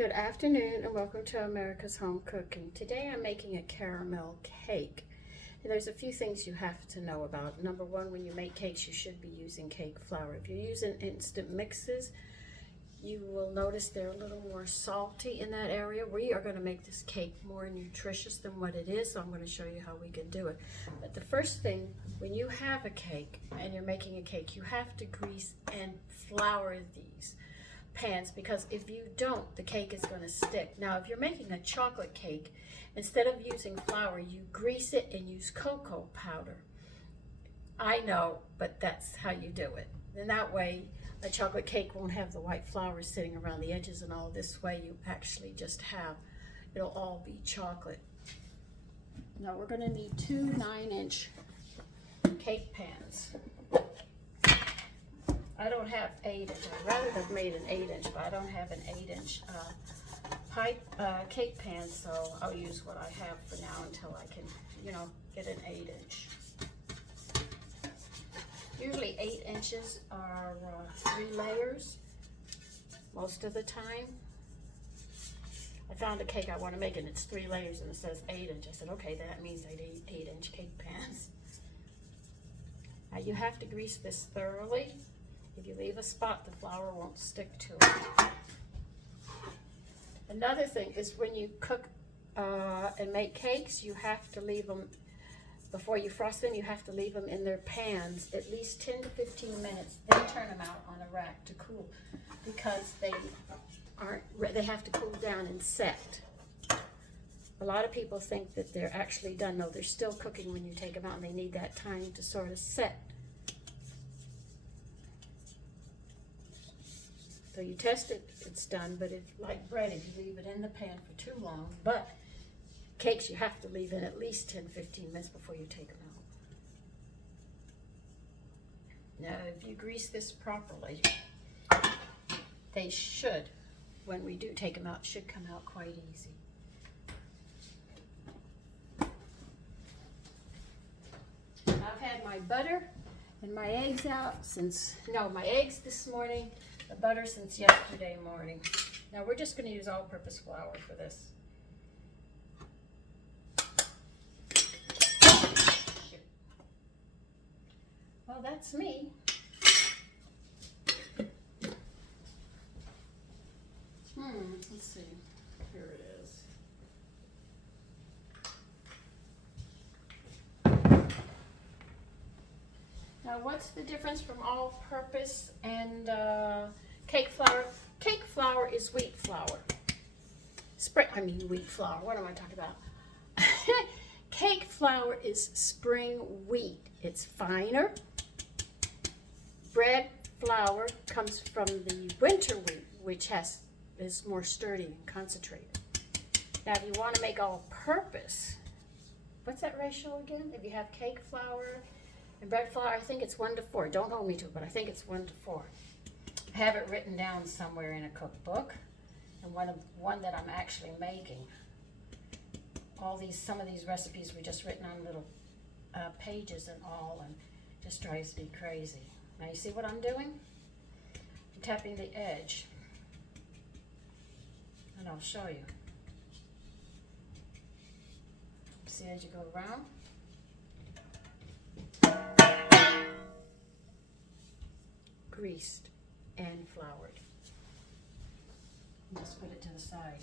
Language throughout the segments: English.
Good afternoon and welcome to America's Home Cooking. Today I'm making a caramel cake. And there's a few things you have to know about. Number one, when you make cakes, you should be using cake flour. If you're using instant mixes, you will notice they're a little more salty in that area. We are going to make this cake more nutritious than what it is, so I'm going to show you how we can do it. But the first thing, when you have a cake and you're making a cake, you have to grease and flour these pans, because if you don't, the cake is going to stick. Now, if you're making a chocolate cake, instead of using flour, you grease it and use cocoa powder. I know, but that's how you do it. And that way, a chocolate cake won't have the white flour sitting around the edges and all. This way, you actually just have, it'll all be chocolate. Now, we're going to need two 9-inch cake pans. I don't have 8-inch. I'd rather have made an 8-inch, but I don't have an 8-inch cake pan, so I'll use what I have for now until I can, get an 8-inch. Usually 8 inches are 3 layers most of the time. I found a cake I want to make and it's 3 layers and it says 8-inch. I said, okay, that means I need 8-inch cake pans. Now you have to grease this thoroughly. If you leave a spot, the flour won't stick to it. Another thing is when you cook and make cakes, you have to leave them, before you frost them, you have to leave them in their pans at least 10 to 15 minutes. Then turn them out on a rack to cool, because they have to cool down and set. A lot of people think that they're actually done. No, they're still cooking when you take them out, and they need that time to sort of set. So you test it, it's done, but if, like bread, if you leave it in the pan for too long, but cakes you have to leave in at least 10-15 minutes before you take them out. Now, if you grease this properly, they should, when we do take them out, should come out quite easy. I've had my butter and my eggs out my eggs this morning, the butter since yesterday morning. Now we're just going to use all-purpose flour for this. Well, that's me. Let's see. Here it is. Now, what's the difference from all-purpose and cake flour? Cake flour is wheat flour. Wheat flour. What am I talking about? Cake flour is spring wheat. It's finer. Bread flour comes from the winter wheat, which is more sturdy and concentrated. Now, if you want to make all-purpose, what's that ratio again? If you have cake flour and bread flour, I think it's 1 to 4. Don't hold me to it, but I think it's 1 to 4. I have it written down somewhere in a cookbook, and one that I'm actually making. Some of these recipes were just written on little pages and all, and just drives me crazy. Now you see what I'm doing? I'm tapping the edge, and I'll show you. See, as you go around. Greased and floured. Just put it to the side.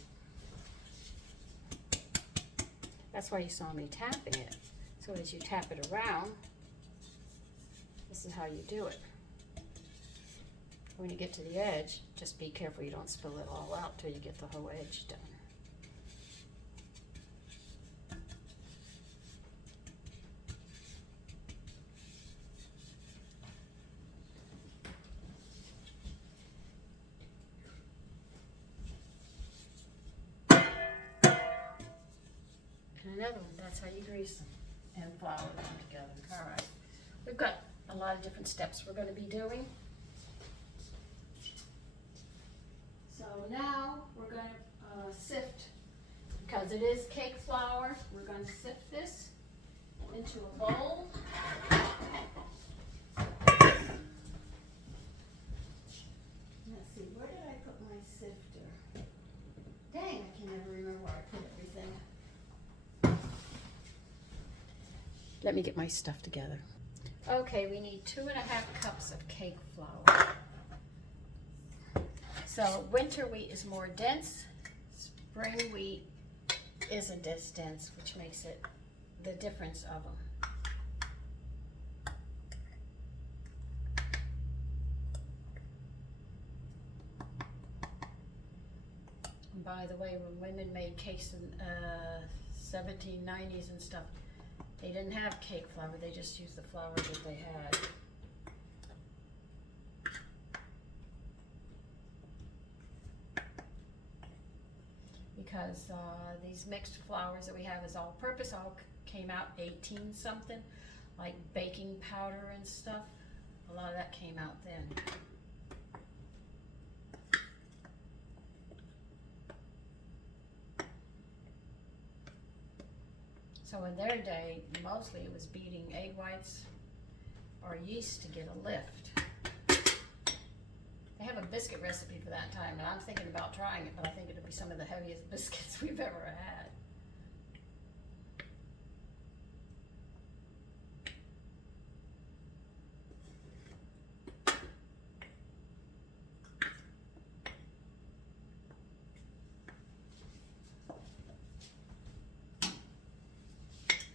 That's why you saw me tapping it. So as you tap it around, this is how you do it. When you get to the edge, just be careful you don't spill it all out till you get the whole edge done. Another one, that's how you grease them and flour them together. All right, we've got a lot of different steps we're going to be doing. So now we're going to sift, because it is cake flour, we're going to sift this into a bowl. Let's see, where did I put my sifter? let me get my stuff together. Okay, we need 2.5 cups of cake flour. So winter wheat is more dense. Spring wheat isn't as dense, which makes it the difference of them. And by the way, when women made cakes in 1790s and stuff, they didn't have cake flour, they just used the flour that they had. Because these mixed flours that we have is all purpose, all came out 18 something, like baking powder and stuff. A lot of that came out then. So in their day, mostly it was beating egg whites or yeast to get a lift. They have a biscuit recipe for that time, and I'm thinking about trying it, but I think it'll be some of the heaviest biscuits we've ever had.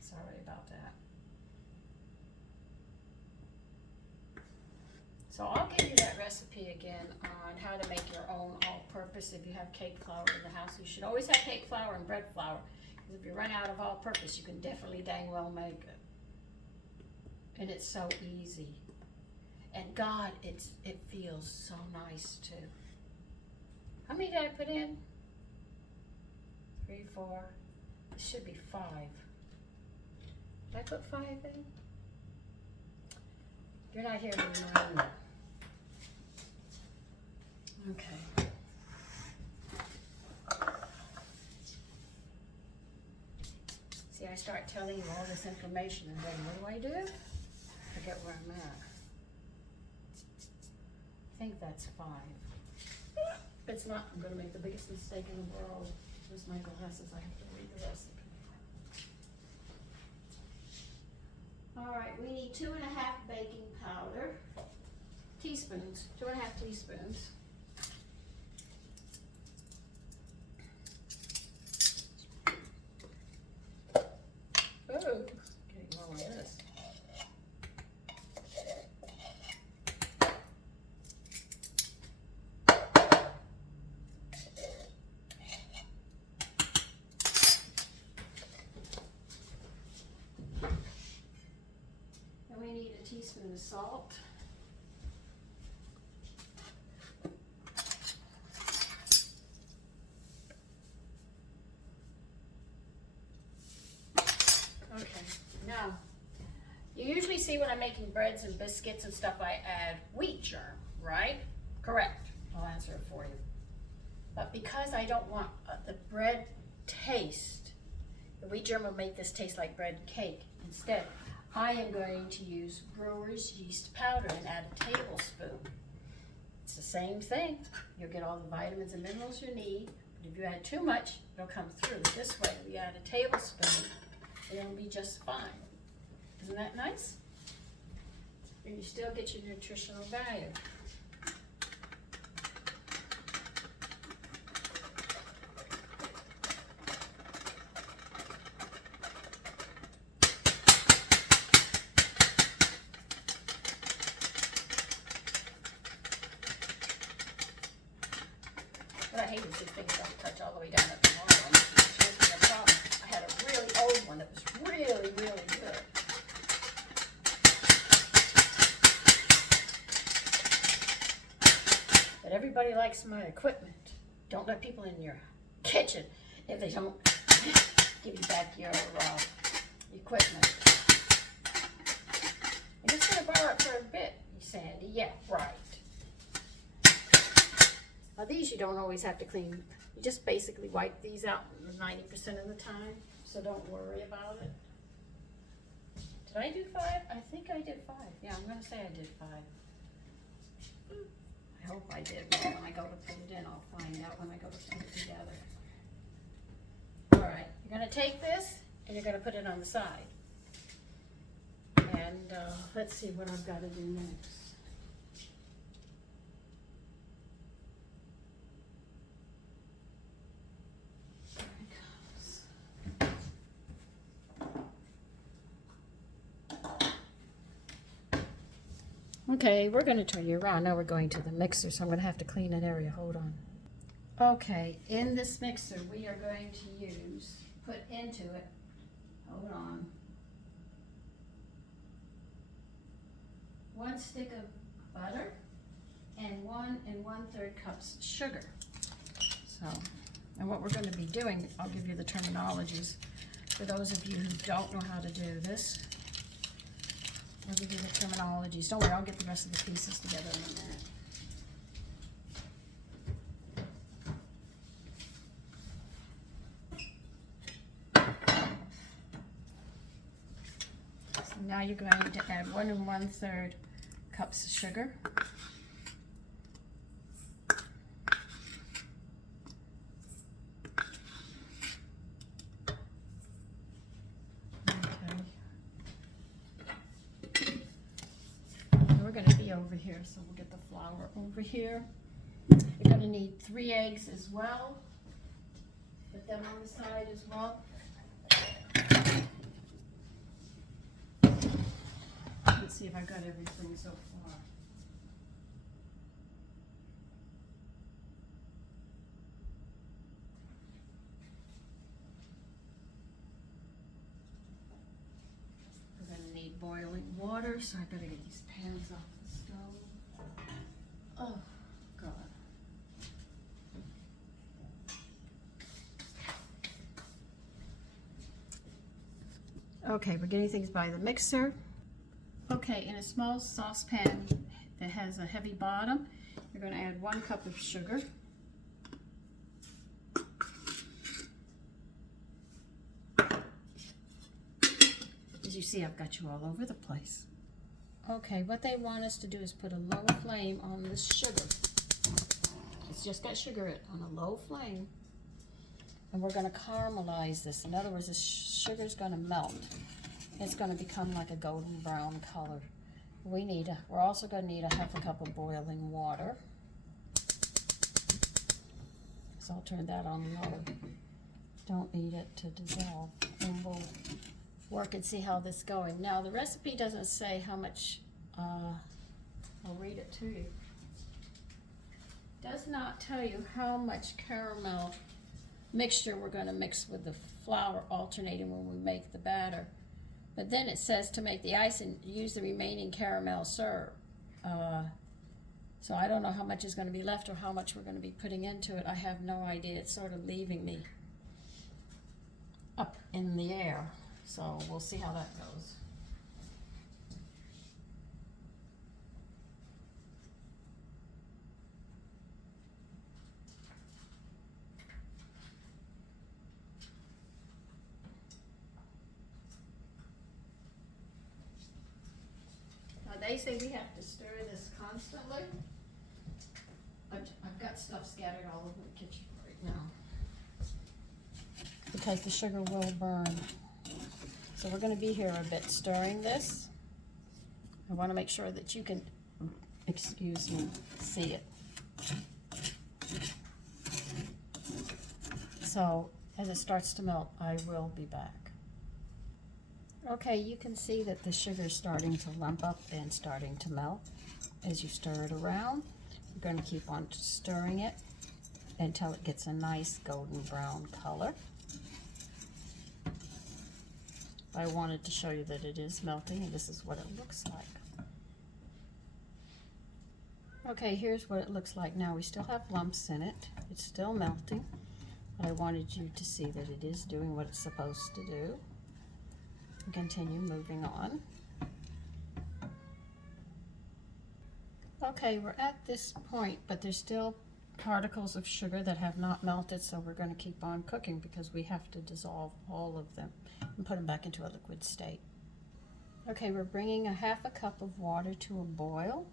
Sorry about that. So I'll give you that recipe again on how to make your own all-purpose if you have cake flour in the house. You should always have cake flour and bread flour, because if you run out of all-purpose, you can definitely dang well make it. And it's so easy. And God, it feels so nice too. How many did I put in? 3, 4. It should be 5. Did I put 5 in? You're not here to remind me. Okay. See, I start telling you all this information, and then what do? Forget where I'm at. I think that's 5. If it's not, I'm going to make the biggest mistake in the world. Where's my glasses? I have to read the recipe. All right, we need 2.5 baking powder. Teaspoons, 2.5 teaspoons. Oh, getting low on this. And we need a teaspoon of salt. Okay, now, you usually see when I'm making breads and biscuits and stuff, I add wheat germ, right? Correct, I'll answer it for you. But because I don't want the bread taste, the wheat germ will make this taste like bread and cake. Instead, I am going to use brewer's yeast powder and add a tablespoon. It's the same thing. You'll get all the vitamins and minerals you need, but if you add too much, it'll come through. This way, we add a tablespoon, it'll be just fine. Isn't that nice? And you still get your nutritional value. What I hate is these things don't touch all the way down at the bottom. Here's the problem. I had a really old one that was really, really good. But everybody likes my equipment. Don't let people in your kitchen if they don't give you back your equipment. I'm just going to borrow it for a bit, Sandy. Yeah, right. Now these you don't always have to clean. You just basically wipe these out 90% of the time, so don't worry about it. Did I do 5? I think I did 5. Yeah, I'm going to say I did 5. I hope I did. Well, when I go to put it in, I'll find out when I go to put it together. All right, you're going to take this and you're going to put it on the side. and let's see what I've got to do next. Okay, we're going to turn you around. Now we're going to the mixer, so I'm going to have to clean that area. Hold on. Okay, in this mixer, we are going to put into it, hold on, 1 stick of butter and 1 1/3 cups sugar. So, and what we're going to be doing, I'll give you the terminologies for those of you who don't know how to do this. I'll give you the terminologies. Don't worry, I'll get the rest of the pieces together in a minute. So now you're going to add 1 1/3 cups of sugar. We're going to be over here, so we'll get the flour over here. You're going to need 3 eggs as well. Put them on the side as well. Let's see if I've got everything so far. We're going to need boiling water, so I better get these pans off the stove. Oh, God. Okay, we're getting things by the mixer. Okay, in a small saucepan that has a heavy bottom, you're going to add 1 cup of sugar. As you see, I've got you all over the place. Okay, what they want us to do is put a low flame on this sugar. It's just got sugar on a low flame. And we're going to caramelize this. In other words, the sugar's going to melt. It's going to become like a golden brown color. We're also going to need a 1/2 cup of boiling water. So I'll turn that on low. Don't need it to dissolve. And we'll work and see how this is going. Now the recipe doesn't say how much, I'll read it to you. It does not tell you how much caramel mixture we're going to mix with the flour, alternating when we make the batter. But then it says to make the icing, use the remaining caramel syrup. So I don't know how much is going to be left or how much we're going to be putting into it. I have no idea. It's sort of leaving me up in the air. So we'll see how that goes. Now they say we have to stir this constantly. I've got stuff scattered all over the kitchen right now because the sugar will burn. So we're going to be here a bit stirring this. I want to make sure that you can, excuse me, see it. So as it starts to melt, I will be back. Okay, you can see that the sugar is starting to lump up and starting to melt. As you stir it around, you're going to keep on stirring it until it gets a nice golden brown color. I wanted to show you that it is melting, and this is what it looks like. Okay, here's what it looks like now. We still have lumps in it. It's still melting, but I wanted you to see that it is doing what it's supposed to do. And continue moving on. Okay, we're at this point, but there's still particles of sugar that have not melted, so we're going to keep on cooking because we have to dissolve all of them and put them back into a liquid state. Okay, we're bringing a 1/2 cup of water to a boil.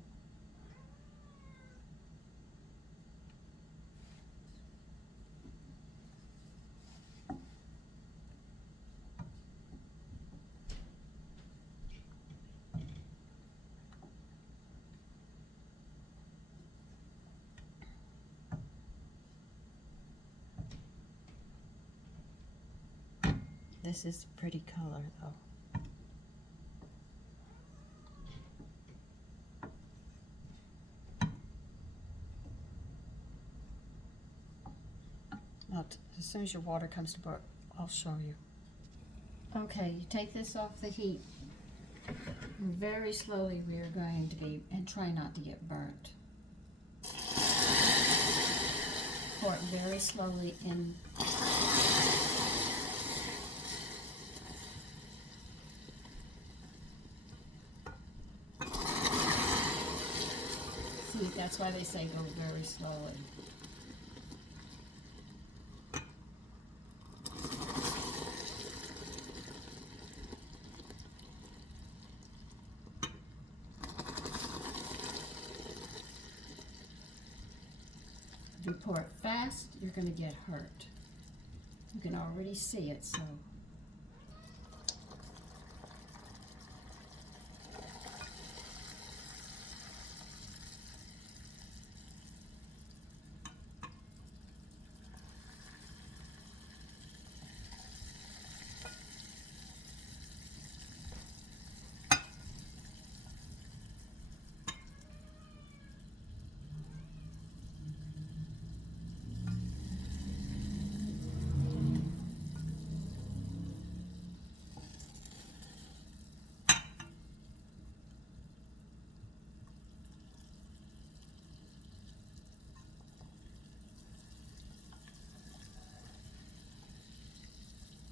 this is a pretty color though. Now, as soon as your water comes to boil, I'll show you. Okay, you take this off the heat. Very slowly we are going to be, and try not to get burnt. Pour it very slowly in. See, that's why they say go very slowly. If you pour it fast, you're going to get hurt. You can already see it, so.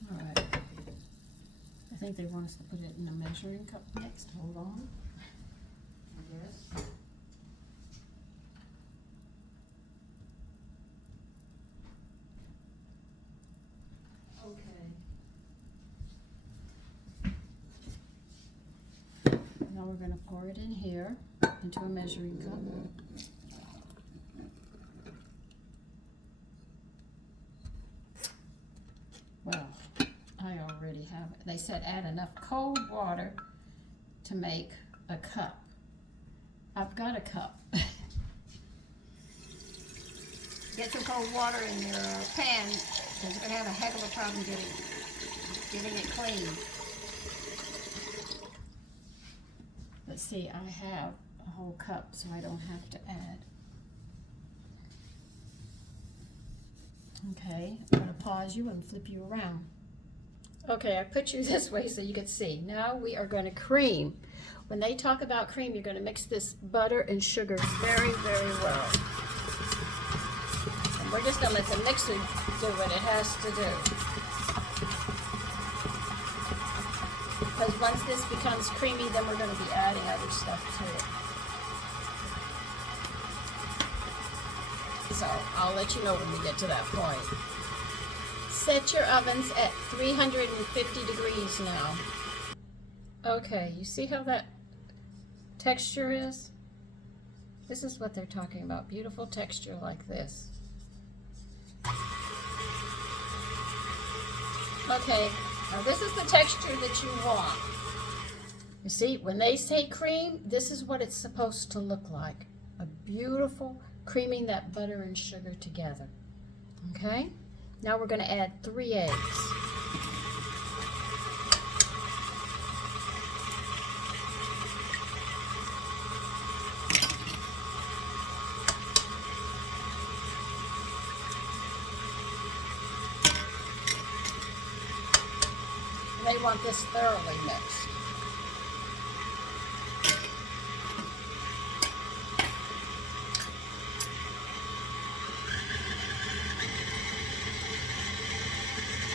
All right. I think they want us to put it in a measuring cup next. Hold on. Yes. Okay. Now we're going to pour it in here into a measuring cup. Well, I already have it. They said add enough cold water to make a cup. I've got a cup. Get some cold water in your pan because you're going to have a heck of a problem getting it clean. But see, I have a whole cup, so I don't have to add. Okay, I'm going to pause you and flip you around. Okay, I put you this way so you can see. Now we are going to cream. When they talk about cream, you're going to mix this butter and sugar very, very well. And we're just going to let the mixer do what it has to do. Because once this becomes creamy, then we're going to be adding other stuff to it. So I'll let you know when we get to that point. Set your ovens at 350 degrees now. Okay, you see how that texture is? This is what they're talking about. Beautiful texture like this. Okay, now this is the texture that you want. You see, when they say cream, this is what it's supposed to look like. A beautiful creaming that butter and sugar together. Okay? Now we're going to add 3 eggs. They want this thoroughly mixed.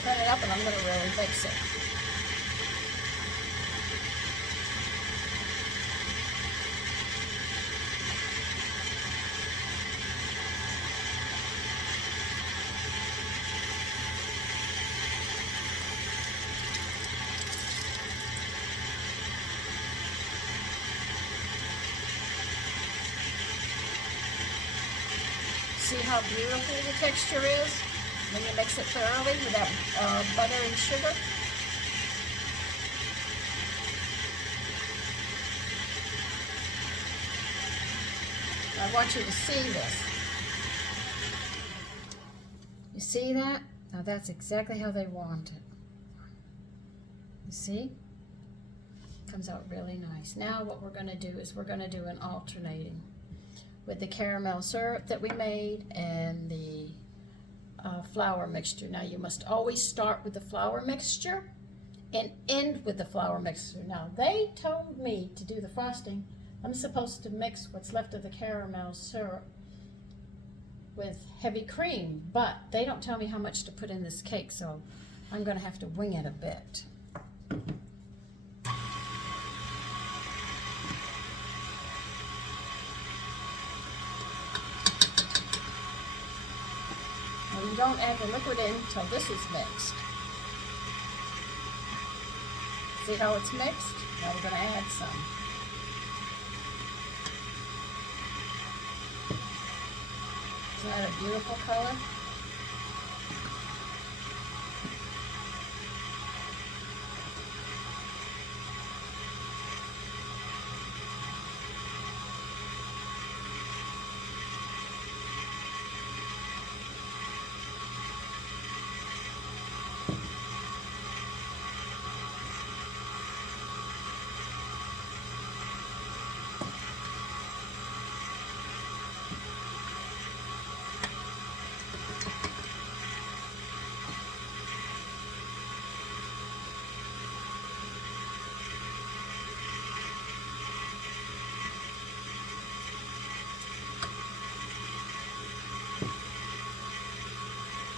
Turn it up and I'm going to really mix it. See how beautiful the texture is? When you mix it thoroughly with that butter and sugar. I want you to see this. You see that? Now that's exactly how they want it. You see? Comes out really nice. Now what we're going to do is we're going to do an alternating with the caramel syrup that we made and the flour mixture. Now you must always start with the flour mixture and end with the flour mixture. Now they told me to do the frosting. I'm supposed to mix what's left of the caramel syrup with heavy cream, but they don't tell me how much to put in this cake, so I'm going to have to wing it a bit. Now you don't add the liquid in until this is mixed. See how it's mixed? Now we're going to add some. Isn't that a beautiful color?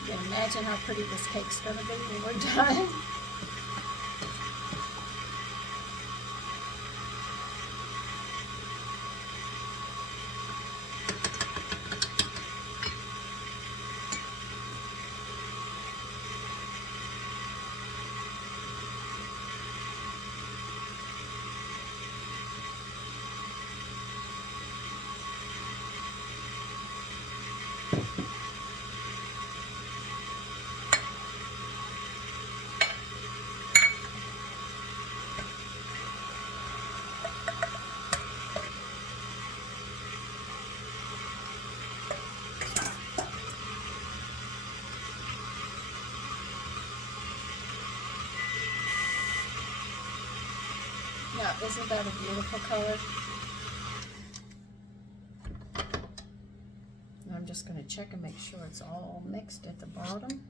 You can imagine how pretty this cake's going to be when we're done. Now, isn't that a beautiful color? Now I'm just going to check and make sure it's all mixed at the bottom.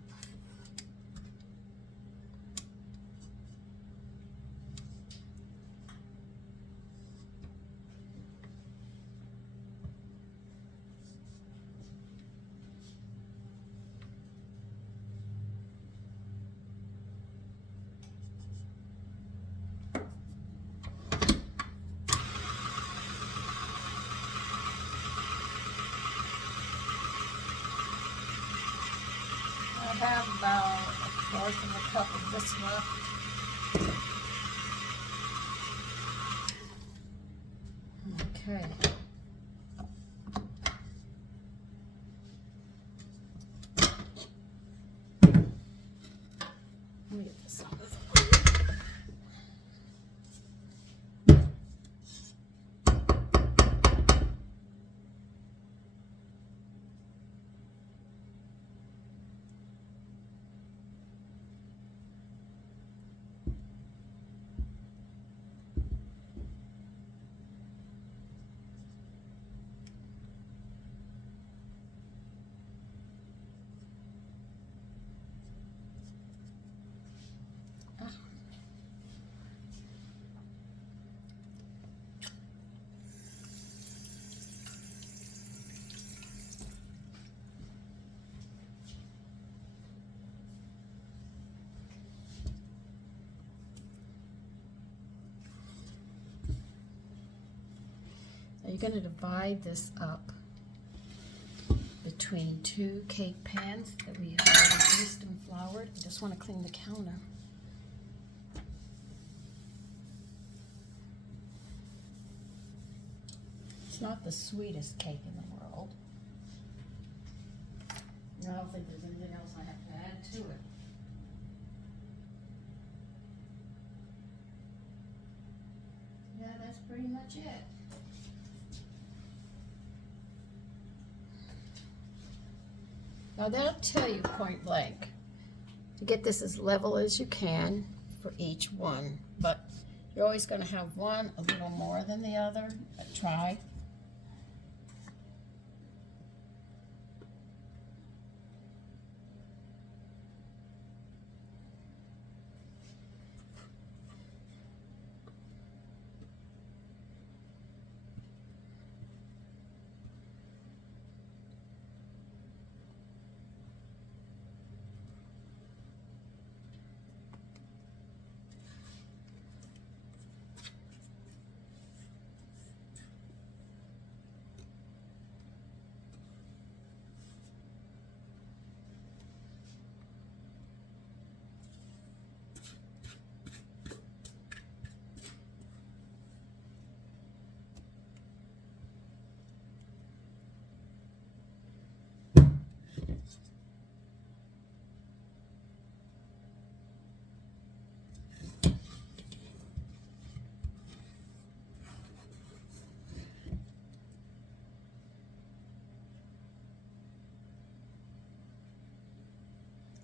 I have about a fourth of a cup of this left. Okay. Let me get this out of the way. Now you're going to divide this up between two cake pans that we have already greased and floured. I just want to clean the counter. It's not the sweetest cake in the world. I don't think there's anything else I have to add to it. Yeah, that's pretty much it. Now they'll tell you point blank to get this as level as you can for each one, but you're always going to have one a little more than the other, but try.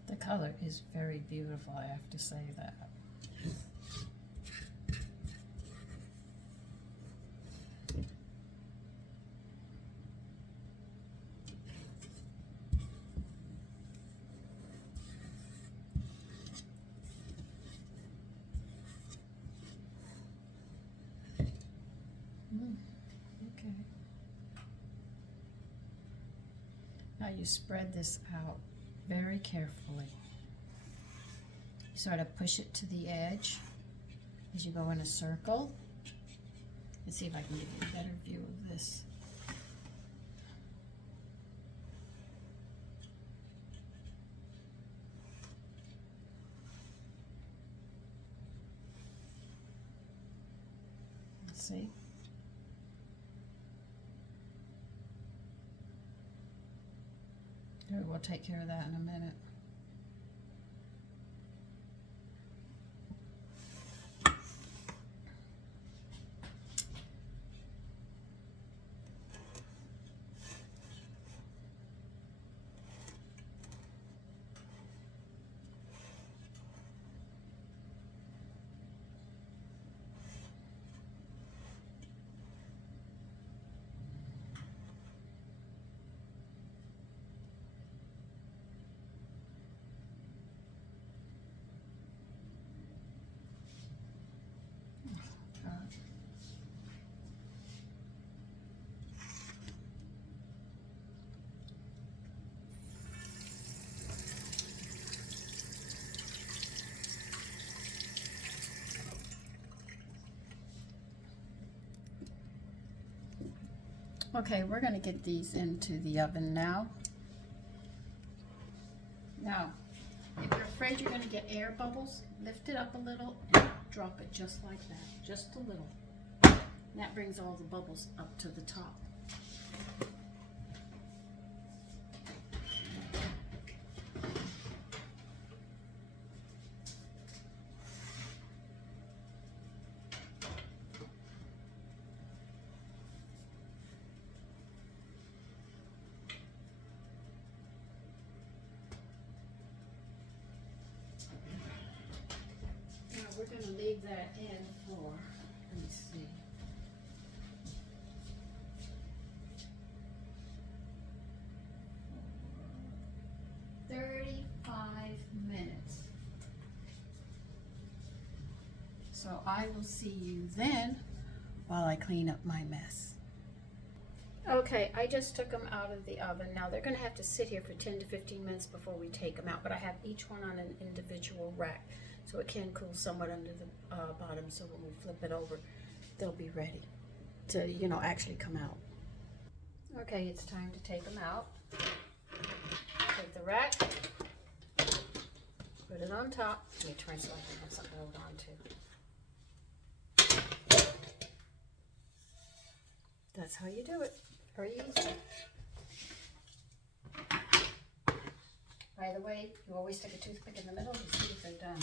The color is very beautiful, I have to say that. Okay. Now you spread this out very carefully. You sort of push it to the edge as you go in a circle. Let's see if I can give you a better view of this. Let's see. We'll take care of that in a minute. Okay, we're going to get these into the oven now. Now, if you're afraid you're going to get air bubbles, lift it up a little and drop it just like that, just a little. And that brings all the bubbles up to the top. We're going to leave that in for, let me see, 35 minutes. So I will see you then while I clean up my mess. Okay, I just took them out of the oven. Now they're going to have to sit here for 10 to 15 minutes before we take them out, but I have each one on an individual rack, so it can cool somewhat under the bottom, so when we flip it over, they'll be ready to, you know, actually come out. Okay, it's time to take them out. Take the rack, put it on top. Let me turn so I can have something to hold on to. That's how you do it. Very easy. By the way, you always stick a toothpick in the middle to see if they're done.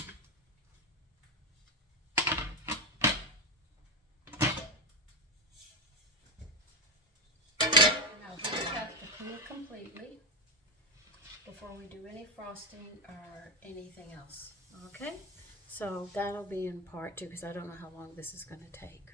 Now we have to cool completely before we do any frosting or anything else. Okay? So that'll be in part two because I don't know how long this is going to take.